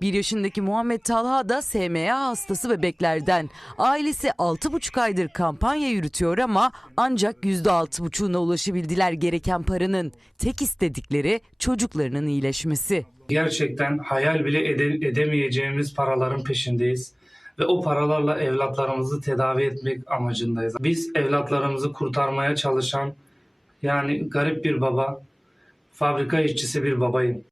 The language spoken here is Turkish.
Bir yaşındaki Muhammed Talha da SMA hastası bebeklerden. Ailesi 6,5 aydır kampanya yürütüyor ama ancak %6,5'una ulaşabildiler gereken paranın. Tek istedikleri çocuklarının iyileşmesi. Gerçekten hayal bile ede- edemeyeceğimiz paraların peşindeyiz. Ve o paralarla evlatlarımızı tedavi etmek amacındayız. Biz evlatlarımızı kurtarmaya çalışan yani garip bir baba, fabrika işçisi bir babayım.